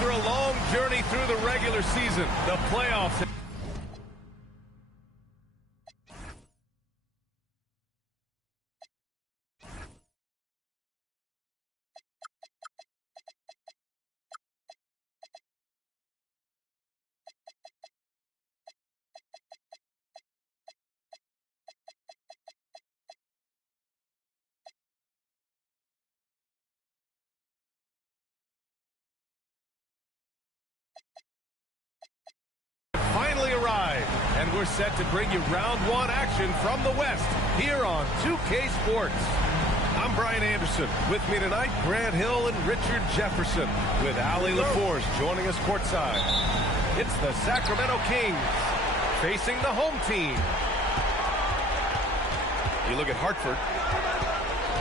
After a long journey through the regular season, the playoffs. Finally arrived, and we're set to bring you round one action from the West here on 2K Sports. I'm Brian Anderson. With me tonight, Grant Hill and Richard Jefferson, with Ali LaForce joining us courtside. It's the Sacramento Kings facing the home team. You look at Hartford.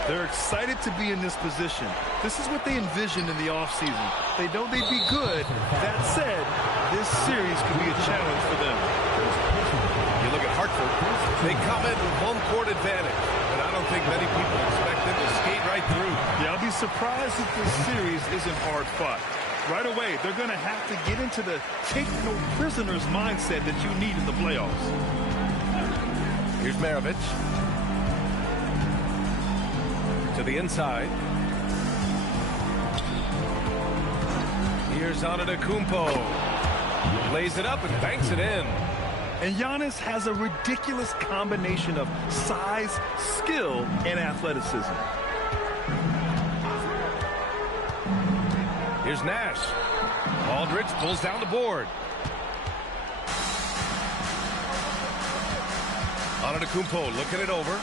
They're excited to be in this position. This is what they envisioned in the offseason. They know they'd be good. That said, this series could be a challenge for them. You look at Hartford. They come in with home court advantage, but I don't think many people expect them to skate right through. Yeah, I'll be surprised if this series isn't hard fought. Right away, they're going to have to get into the take no prisoners mindset that you need in the playoffs. Here's Maravich. To the inside. Here's Antetokounmpo. Lays it up and banks it in. And Giannis has a ridiculous combination of size, skill, and athleticism. Here's Nash. Aldridge pulls down the board. Antetokounmpo looking it over.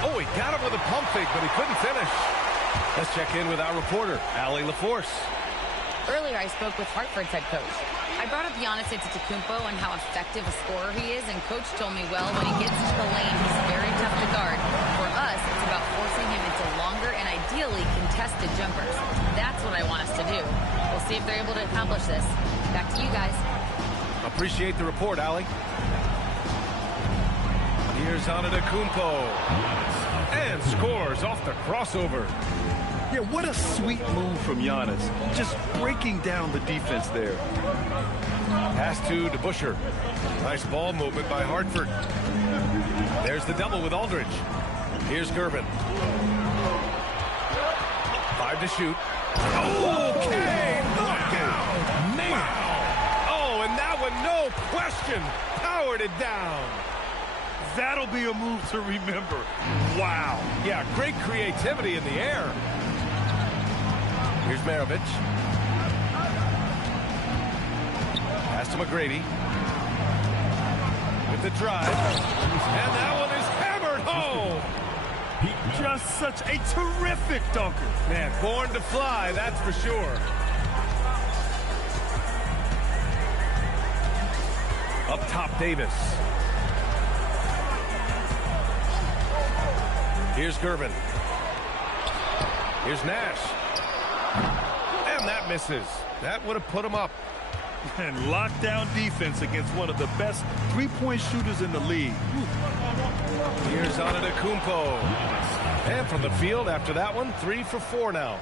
Oh, he got him with a pump fake, but he couldn't finish. Let's check in with our reporter, Ali LaForce. Earlier, I spoke with Hartford's head coach. I brought up Giannis Antetokounmpo and how effective a scorer he is, and Coach told me, well, when he gets into the lane, he's very tough to guard. For us, it's about forcing him into longer and ideally contested jumpers. That's what I want us to do. We'll see if they're able to accomplish this. Back to you guys. Appreciate the report, Ali. Here's Antetokounmpo. And scores off the crossover. Yeah, what a sweet move from Giannis. Just breaking down the defense there. Pass to DeBusschere. Nice ball movement by Hartford. There's the double with Aldridge. Here's Gervin. 5 to shoot. Okay, knockout. Wow. Oh, and that one, no question, powered it down. That'll be a move to remember. Wow. Yeah, great creativity in the air. Here's Maravich. Pass to McGrady. With the drive. And that one is hammered home. Just such a terrific dunker. Man, born to fly, that's for sure. Up top, Davis. Here's Gervin. Here's Nash. And that misses. That would have put him up. And lockdown defense against one of the best three-point shooters in the league. Here's Antetokounmpo. And from the field after that one, 3 for 4 now.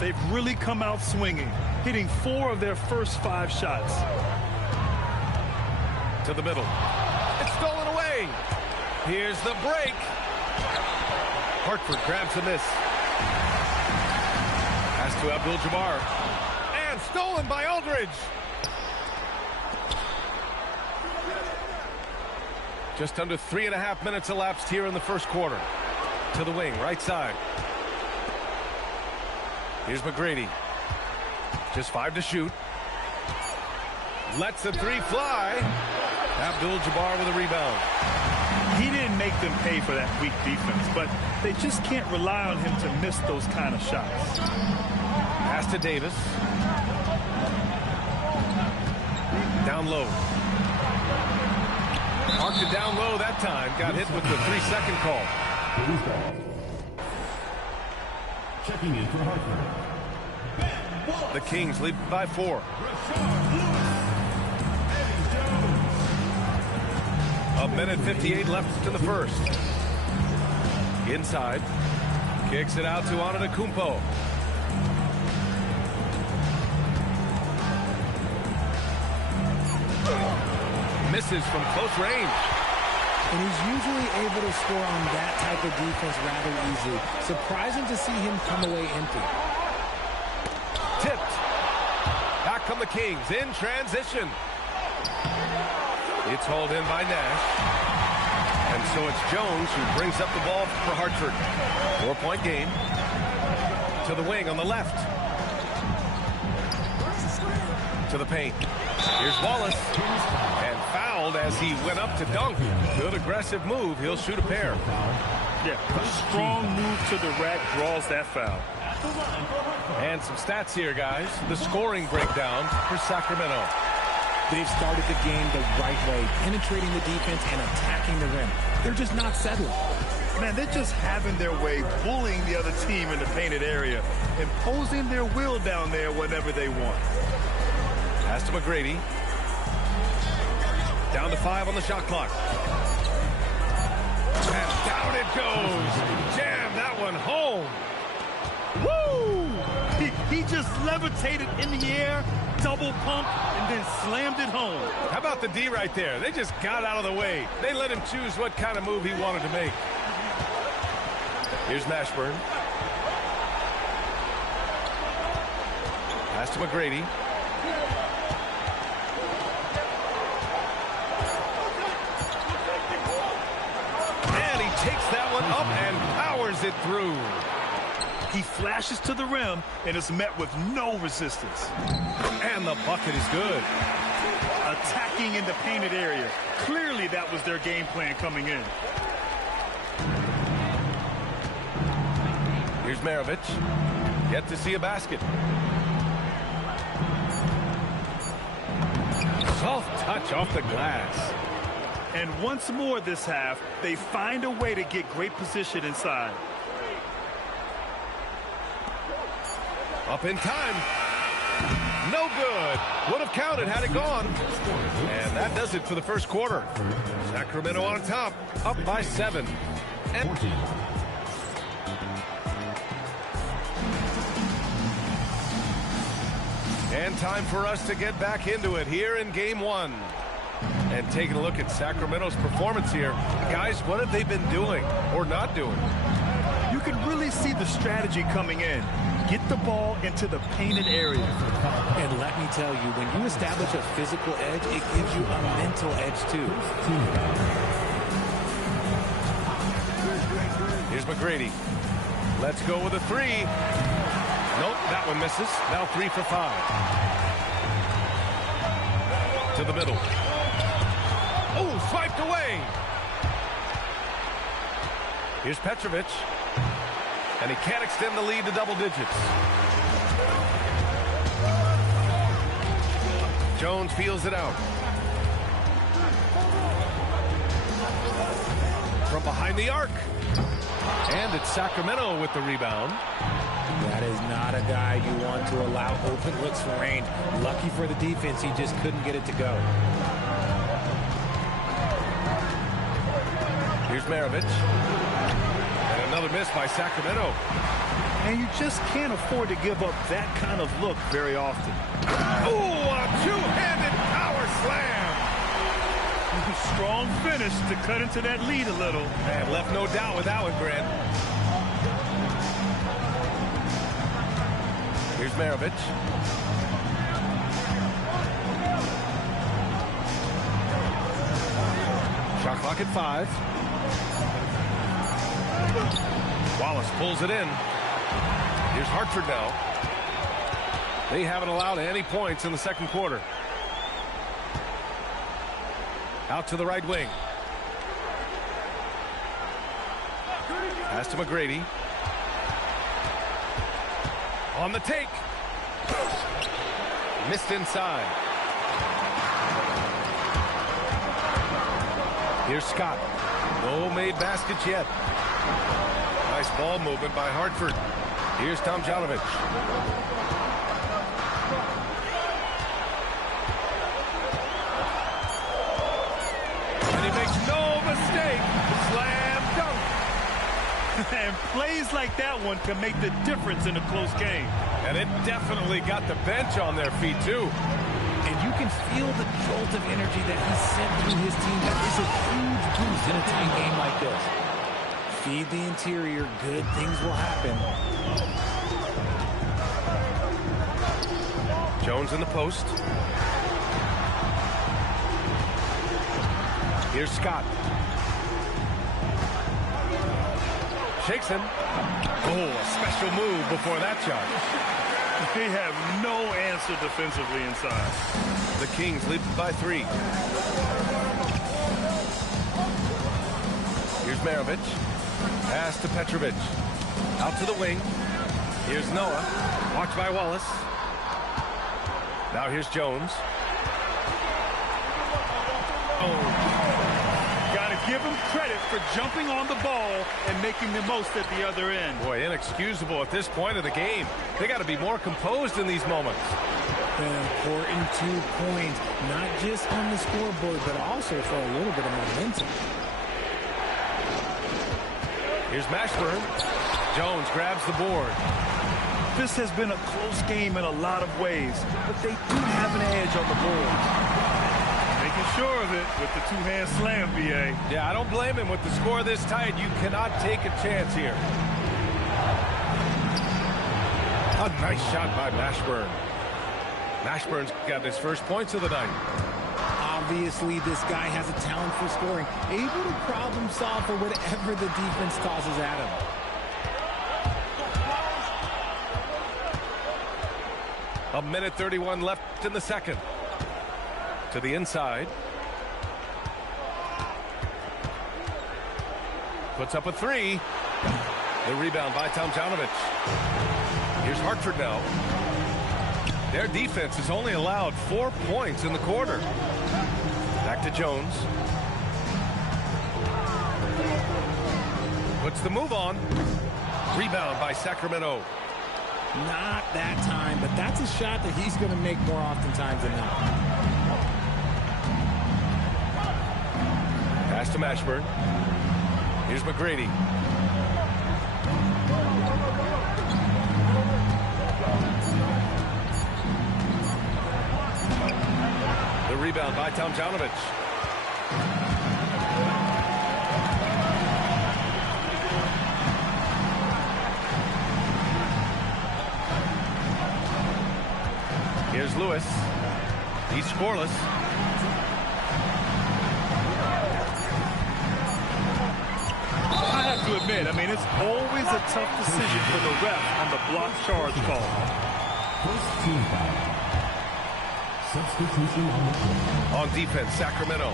They've really come out swinging, hitting 4 of their first 5 shots. To the middle. It's stolen away. Here's the break. Hartford grabs the miss. Pass to Abdul-Jabbar. And stolen by Aldridge. Just under 3.5 minutes elapsed here in the first quarter. To the wing, right side. Here's McGrady. Just 5 to shoot. Lets the 3 fly. Abdul-Jabbar with a rebound. He didn't make them pay for that weak defense, but they just can't rely on him to miss those kind of shots. Pass to Davis. Down low. Marked it down low that time. Got hit with the 3-second call. Checking in for Hartford. The Kings lead by 4. A minute 58 left in the first. Inside. Kicks it out to Antetokounmpo. Misses from close range. And he's usually able to score on that type of defense rather easily. Surprising to see him come away empty. Tipped. Back come the Kings in transition. It's hauled in by Nash. And so it's Jones who brings up the ball for Hartford. 4-point game. To the wing on the left. To the paint. Here's Wallace. And fouled as he went up to dunk. Good aggressive move. He'll shoot a pair. Yeah, a strong move to the rack draws that foul. And some stats here, guys. The scoring breakdown for Sacramento. They've started the game the right way, penetrating the defense and attacking the rim. They're just not settling. Man, they're just having their way, bullying the other team in the painted area, imposing their will down there whenever they want. Pass to McGrady. Down to 5 on the shot clock. And down it goes. Jam that one home. Woo! He just levitated in the air, double pump, and then slammed it home. How about the D right there? They just got out of the way. They let him choose what kind of move he wanted to make. Here's Mashburn. Pass to McGrady. And he takes that one up and powers it through. He flashes to the rim and is met with no resistance. And the bucket is good. Attacking in the painted area. Clearly that was their game plan coming in. Here's Maravich. Yet to see a basket. Soft touch off the glass. And once more this half, they find a way to get great position inside. Up in time. No good. Would have counted had it gone. And that does it for the first quarter. Sacramento on top, up by 7. And time for us to get back into it here in game 1. And taking a look at Sacramento's performance here. Guys, what have they been doing or not doing? You can really see the strategy coming in. Get the ball into the painted area. And let me tell you, when you establish a physical edge, it gives you a mental edge too. Here's McGrady. Let's go with a 3. Nope, that one misses. Now 3 for 5. To the middle. Oh, swiped away. Here's Petrovic. And he can't extend the lead to double digits. Jones feels it out. From behind the arc. And it's Sacramento with the rebound. That is not a guy you want to allow open looks for range. Lucky for the defense, he just couldn't get it to go. Here's Maravich. And another miss by Sacramento. And you just can't afford to give up that kind of look very often. Ooh, a two-handed power slam. Strong finish to cut into that lead a little. And left no doubt with that one, Grant. Here's Maravich. Shot clock at 5. Wallace pulls it in. Here's Hartford now. They haven't allowed any points in the second quarter. Out to the right wing. Pass to McGrady. On the take. Missed inside. Here's Scott. No made baskets yet. Nice ball movement by Hartford. Here's Tomjanovich. And he makes no mistake. Slam dunk. And plays like that one can make the difference in a close game. And it definitely got the bench on their feet, too. And you can feel the jolt of energy that he sent through his team. That is a huge boost in a tight game like this. Feed the interior, good things will happen. Jones in the post. Here's Scott. Shakes him. Oh, a special move before that shot. They have no answer defensively inside. The Kings lead by 3. Here's Maravich. Pass to Petrovic. Out to the wing. Here's Noah. Watched by Wallace. Now here's Jones. Got to give him credit for jumping on the ball and making the most at the other end. Boy, inexcusable at this point of the game. They got to be more composed in these moments. An important 2 points, not just on the scoreboard, but also for a little bit of momentum. Here's Mashburn. Jones grabs the board. This has been a close game in a lot of ways, but they do have an edge on the board. Making sure of it with the two-hand slam, B.A. Yeah, I don't blame him with the score this tight. You cannot take a chance here. A nice shot by Mashburn. Mashburn's got his first points of the night. Obviously, this guy has a talent for scoring, able to problem solve for whatever the defense tosses at him. A minute 31 left in the second. To the inside. Puts up a 3. The rebound by Tomjanovich. Here's Hartford now. Their defense has only allowed 4 points in the quarter. Back to Jones. Puts the move on. Rebound by Sacramento. Not that time, but that's a shot that he's going to make more oftentimes than not. Pass to Mashburn. Here's McGrady. The rebound by Tomjanovich. Here's Lewis. He's scoreless. I have to admit, it's always a tough decision for the ref on the block charge call. First team foul. Substitution on the court. On defense, Sacramento.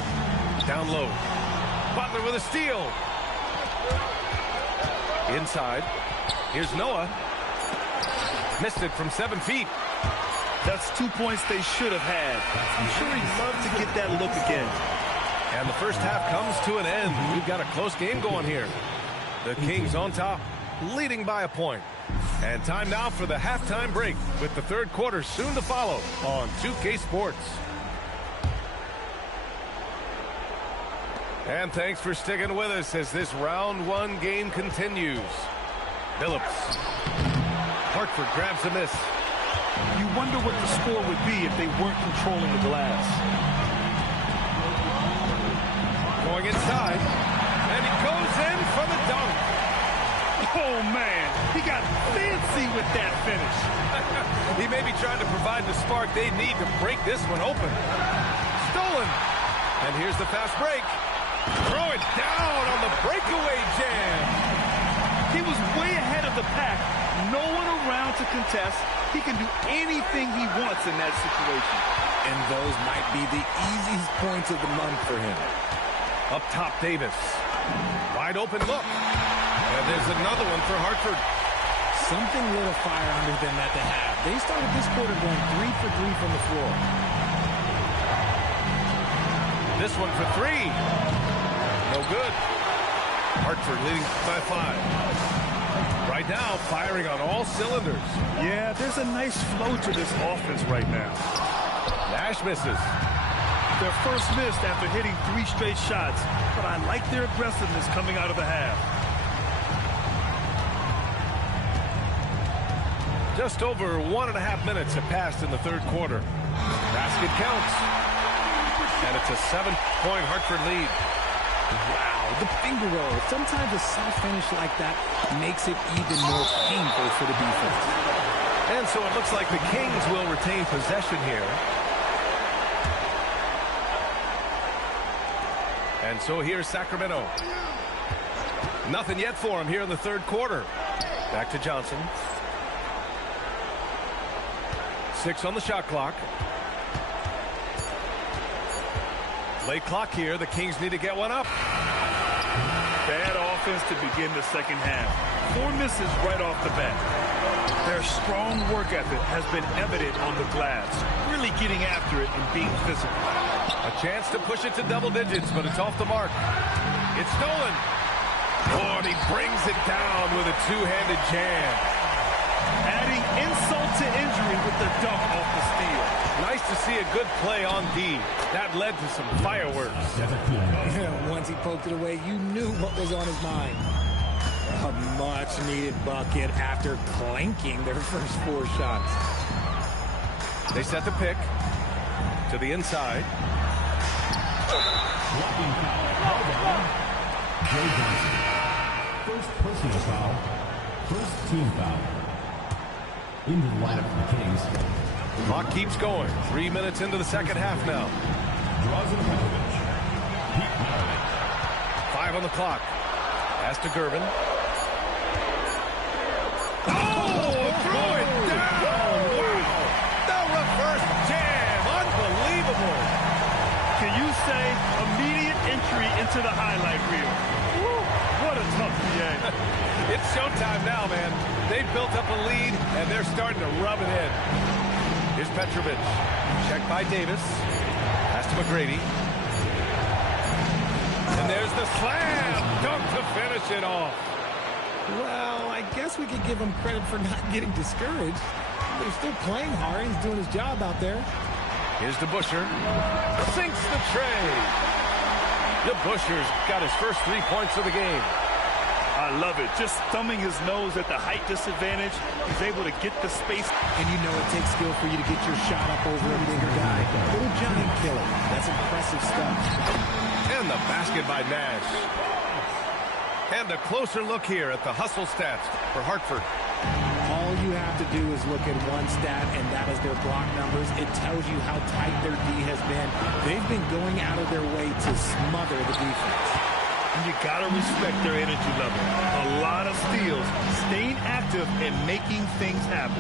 Down low. Butler with a steal. Inside. Here's Noah. Missed it from 7 feet. That's 2 points they should have had. I'm sure he'd love to get that look again. And the first half comes to an end. We've got a close game going here. The Kings on top, leading by a point. And time now for the halftime break, with the third quarter soon to follow on 2K Sports. And thanks for sticking with us as this round 1 game continues. Phillips. Hartford grabs a miss. You wonder what the score would be if they weren't controlling the glass. Going inside, and he goes in for the dunk. Oh, man, he got fancy with that finish. He may be trying to provide the spark they need to break this one open. Stolen. And here's the fast break. Throw it down on the breakaway jam. He was way ahead of the pack. No one around to contest. He can do anything he wants in that situation. And those might be the easiest points of the month for him. Up top, Davis. Wide open look. And there's another one for Hartford. Something lit a fire under them at the half. They started this quarter going 3 for 3 from the floor. This one for 3. No good. Hartford leading by 5. Right now, firing on all cylinders. Yeah, there's a nice flow to this offense right now. Nash misses. Their first miss after hitting 3 straight shots, but I like their aggressiveness coming out of the half. Just over 1.5 minutes have passed in the third quarter. Basket counts. And it's a 7-point Hartford lead. Wow, the finger roll. Sometimes a soft finish like that makes it even more painful for the defense. And so it looks like the Kings will retain possession here. And so here's Sacramento. Nothing yet for him here in the third quarter. Back to Johnson. 6 on the shot clock. Late clock here. The Kings need to get one up. Bad offense to begin the second half. 4 misses right off the bat. Their strong work ethic has been evident on the glass. Really getting after it and being physical. A chance to push it to double digits, but it's off the mark. It's stolen. Oh, and he brings it down with a two-handed jam. Adding insult to injury with the dunk off the steal. Nice to see a good play on D. That led to some fireworks. Once he poked it away, you knew what was on his mind. A much-needed bucket after clanking their first 4 shots. They set the pick to the inside. First personal foul. First team foul. Into the lineup for the Kings. Clock keeps going. 3 minutes into the second half now. Draws in Pete Myleague. 5 on the clock. Pass to Gervin. Oh, threw it down! Wow! The reverse jam! Unbelievable! Can you say immediate entry into the highlight reel? Woo, what a tough PA. It's showtime now, man. They've built up a lead, and they're starting to rub it in. Here's Petrovic. Checked by Davis. Pass to McGrady. And there's the slam! Dunk to finish it off. Well, I guess we could give him credit for not getting discouraged. They're still playing hard. He's doing his job out there. Here's DeBusschere. Sinks the tray. DeBusschere's got his first 3 points of the game. I love it. Just thumbing his nose at the height disadvantage. He's able to get the space. And you know it takes skill for you to get your shot up over a bigger guy. Little giant killer. That's impressive stuff. And the basket by Nash. And a closer look here at the hustle stats for Hartford. All you have to do is look at one stat, and that is their block numbers. It tells you how tight their D has been. They've been going out of their way to smother the defense. And you got to respect their energy level. A lot of steals, staying active and making things happen.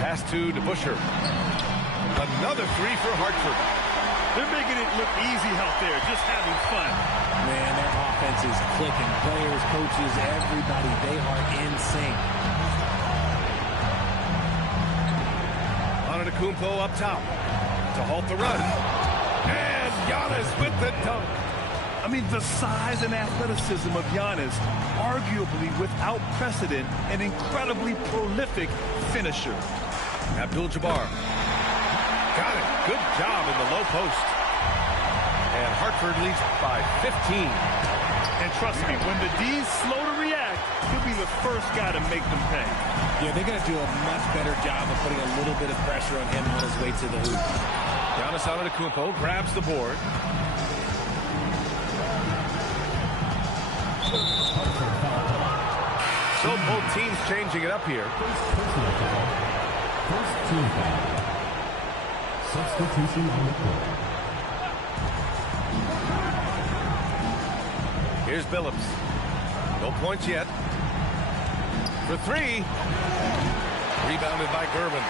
Pass to DeBusschere. Another 3 for Hartford. They're making it look easy out there, just having fun. Man, their offense is clicking. Players, coaches, everybody, they are in sync. Antetokounmpo up top to halt the run. And Giannis with the dunk. I mean, the size and athleticism of Giannis, arguably without precedent, an incredibly prolific finisher. Abdul-Jabbar. Got it. Good job in the low post. And Hartford leads by 15. And trust me, when the D's slow to react, he'll be the first guy to make them pay. Yeah, they're going to do a much better job of putting a little bit of pressure on him on his way to the hoop. Giannis Antetokounmpo grabs the board. So both teams changing it up here. First team foul. Substitution on the court. Here's Billups. No points yet. For 3. Rebounded by Gervin.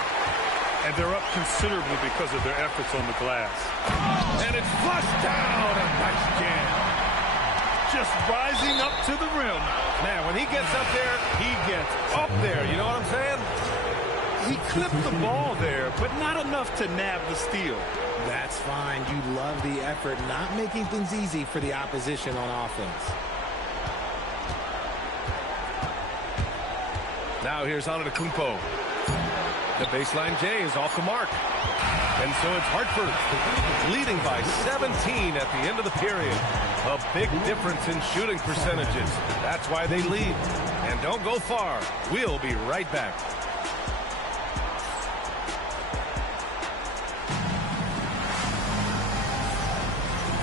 And they're up considerably because of their efforts on the glass. And it's flushed down. A nice jam. Just rising up to the rim. Man, when he gets up there, he gets up there. You know what I'm saying? He clipped the ball there, but not enough to nab the steal. That's fine. You love the effort, not making things easy for the opposition on offense. Now here's Antetokounmpo. The baseline J is off the mark. And so it's Hartford leading by 17 at the end of the period. A big difference in shooting percentages. That's why they lead. And don't go far. We'll be right back.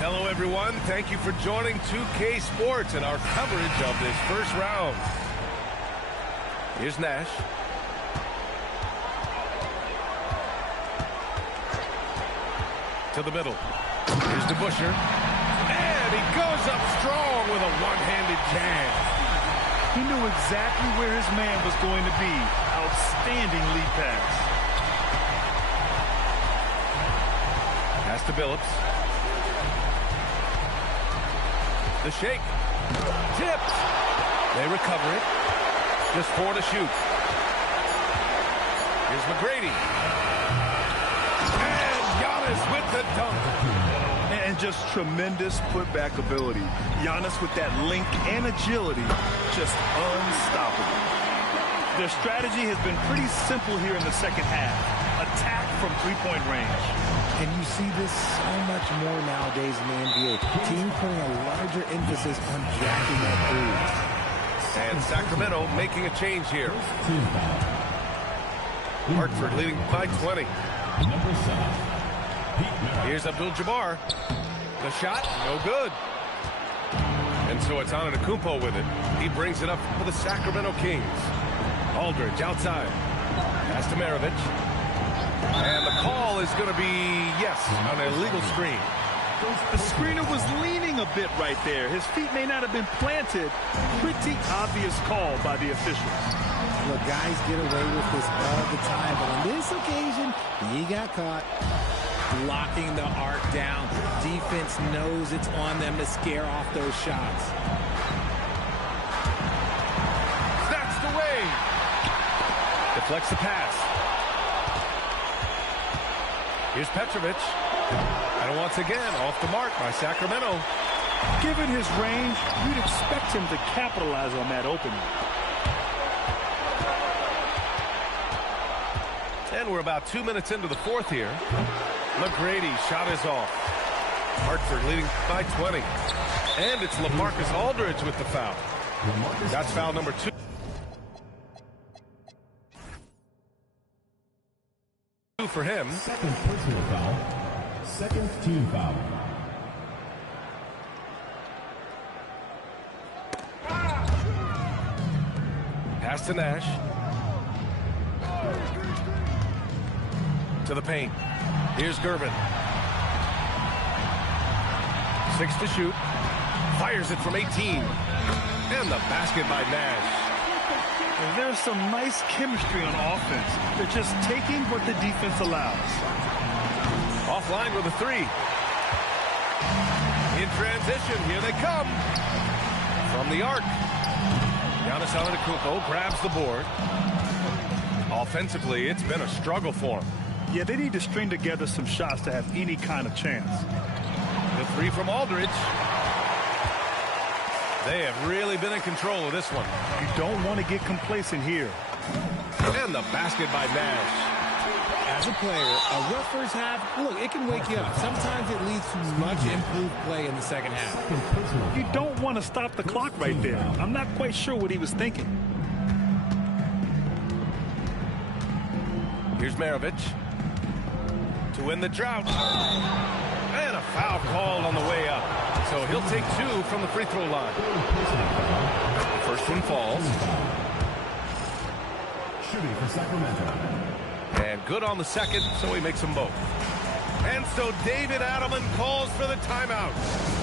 Hello, everyone. Thank you for joining 2K Sports and our coverage of this first round. Here's Nash. To the middle. Here's DeBuscher. And he goes up strong with a one-handed jam. He knew exactly where his man was going to be. Outstanding lead pass. Pass to Billups. The shake. Tipped. They recover it. Just 4 to shoot. Here's McGrady. And Giannis with the dunk. And just tremendous putback ability. Giannis with that length and agility, just unstoppable. Their strategy has been pretty simple here in the second half. Attack from three-point range. And you see this so much more nowadays in the NBA. Teams putting a larger emphasis on jacking up threes. And Sacramento making a change here. Hartford leading by 20. Here's Abdul-Jabbar. The shot, no good. And so it's Antetokounmpo with it. He brings it up for the Sacramento Kings. Aldridge outside. Pass to Maravich. And the call is going to be, yes, an illegal screen. The screener was leaning a bit right there. His feet may not have been planted. Pretty obvious call by the officials. Look, guys get away with this all the time, but on this occasion, he got caught. Blocking the arc down. Defense knows it's on them to scare off those shots. Snatched away. Deflects the pass. Here's Petrovic. And once again, off the mark by Sacramento. Given his range, you'd expect him to capitalize on that opening. And we're about 2 minutes into the fourth here. McGrady shot is off. Hartford leading by 20. And it's LaMarcus Aldridge with the foul. That's foul number 2. For him. Second personal foul. Second team foul. Pass to Nash. To the paint. Here's Gervin. 6 to shoot. Fires it from 18. And the basket by Nash. There's some nice chemistry on offense. They're just taking what the defense allows. Offline with a 3. In transition, here they come. From the arc. Giannis Antetokounmpo grabs the board. Offensively, it's been a struggle for him. Yeah, they need to string together some shots to have any kind of chance. The 3 from Aldridge. They have really been in control of this one. You don't want to get complacent here. And the basket by Nash. As a player, a rough first half, look, it can wake you up. Sometimes it leads to much improved play in the second half. You don't want to stop the clock right there. I'm not quite sure what he was thinking. Here's Maravich. To win the drought. And a foul called on the way up. So he'll take 2 from the free throw line. The first one falls. Shooting for Sacramento. And good on the second, so he makes them both. And so David Adelman calls for the timeout,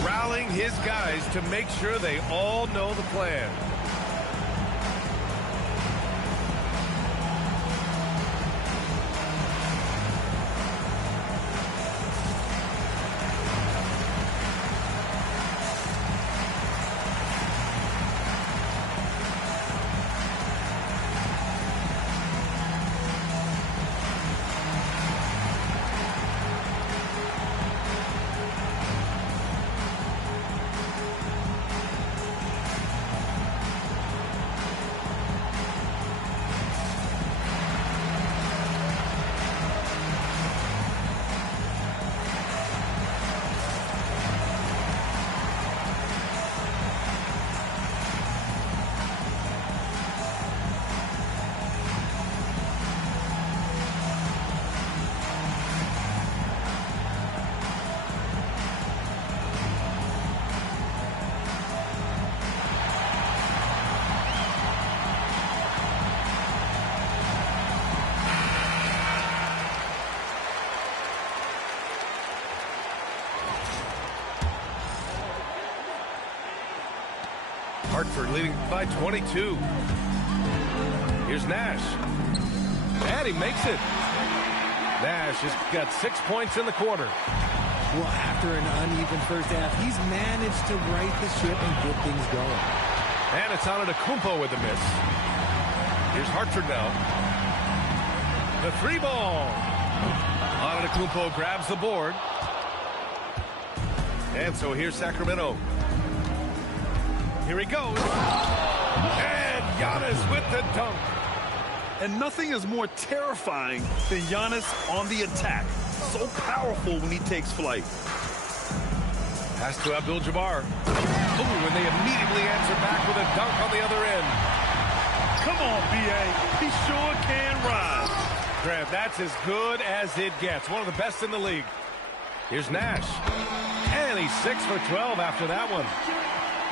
rallying his guys to make sure they all know the plan. Hartford leading by 22. Here's Nash. And he makes it. Nash has got 6 points in the quarter. Well, after an uneven first half, he's managed to right the ship and get things going. And it's Antetokounmpo with the miss. Here's Hartford now. The three ball. Antetokounmpo grabs the board. And so here's Sacramento. Here he goes. And Giannis with the dunk. And nothing is more terrifying than Giannis on the attack. So powerful when he takes flight. Pass to Abdul-Jabbar. Ooh, and they immediately answer back with a dunk on the other end. Come on, B.A. He sure can rise. Grant, that's as good as it gets. One of the best in the league. Here's Nash. And he's 6 for 12 after that one.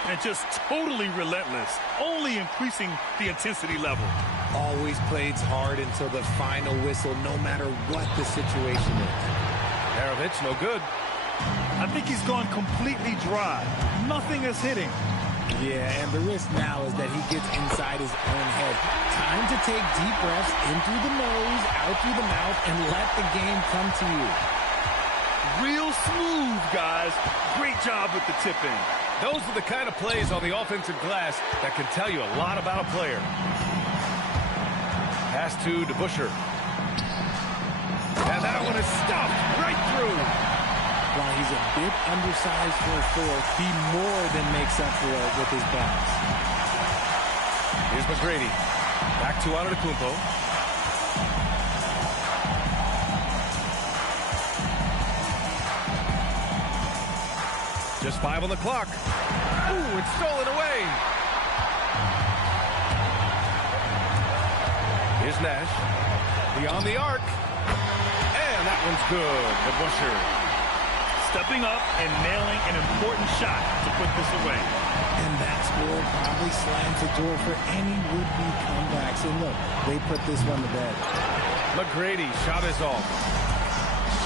And just totally relentless, only increasing the intensity level. Always plays hard until the final whistle, no matter what the situation is. Maravich, no good. I think he's gone completely dry. Nothing is hitting. Yeah, and the risk now is that he gets inside his own head. Time to take deep breaths in through the nose, out through the mouth, and let the game come to you. Real smooth, guys. Great job with the tip-in. Those are the kind of plays on the offensive glass that can tell you a lot about a player. Pass to DeBusschere. And that one is stuffed right through. While he's a bit undersized for a four, he more than makes up for it with his bounce. Here's McGrady. Back to Antetokounmpo. Just 5 on the clock. Ooh, it's stolen away. Here's Nash. Beyond the arc. And that one's good. DeBusschere. Stepping up and nailing an important shot to put this away. And that score probably slams the door for any would-be comebacks. And look, they put this one to bed. McGrady shot is off.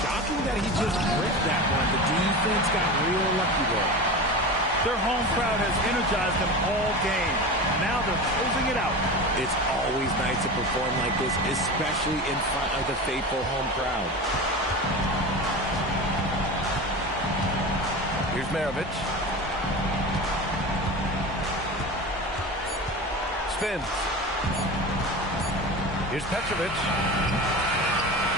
Shocking that he just bricked that one. The defense got real lucky there. Their home crowd has energized them all game. Now they're closing it out. It's always nice to perform like this, especially in front of the faithful home crowd. Here's Maravich. Spins. Here's Petrovic.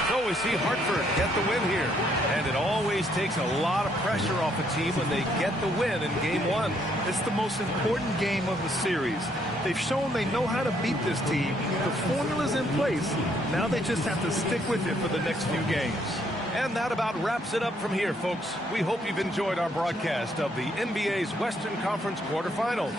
So we see Hartford get the win here. And it always takes a lot of pressure off a team when they get the win in Game 1. It's the most important game of the series. They've shown they know how to beat this team. The formula's in place. Now they just have to stick with it for the next few games. And that about wraps it up from here, folks. We hope you've enjoyed our broadcast of the NBA's Western Conference quarterfinals.